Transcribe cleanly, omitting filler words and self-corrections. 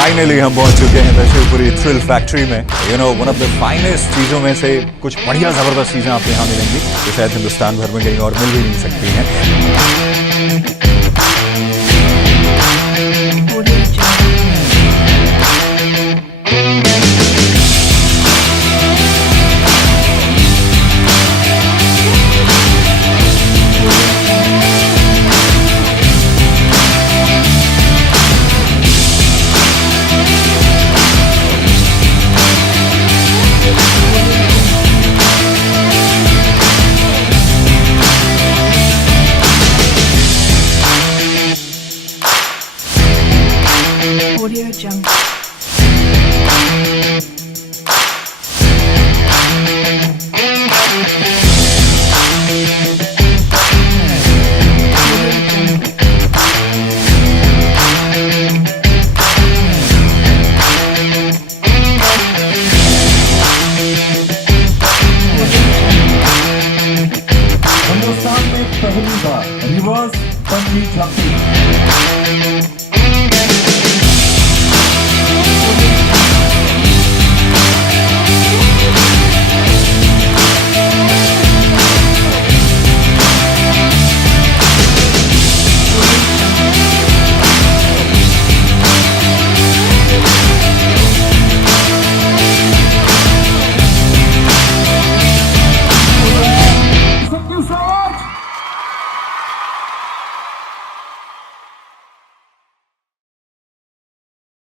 फाइनली हम पहुंच चुके हैं द शिवपुरी थ्रिल फैक्ट्री में। You know one of the finest चीज़ों में से कुछ बढ़िया ज़बरदस्त चीज़ें आपको यहाँ मिलेंगी जो शायद हिंदुस्तान भर में कहीं और मिल भी नहीं सकती हैं। Audio Jungle.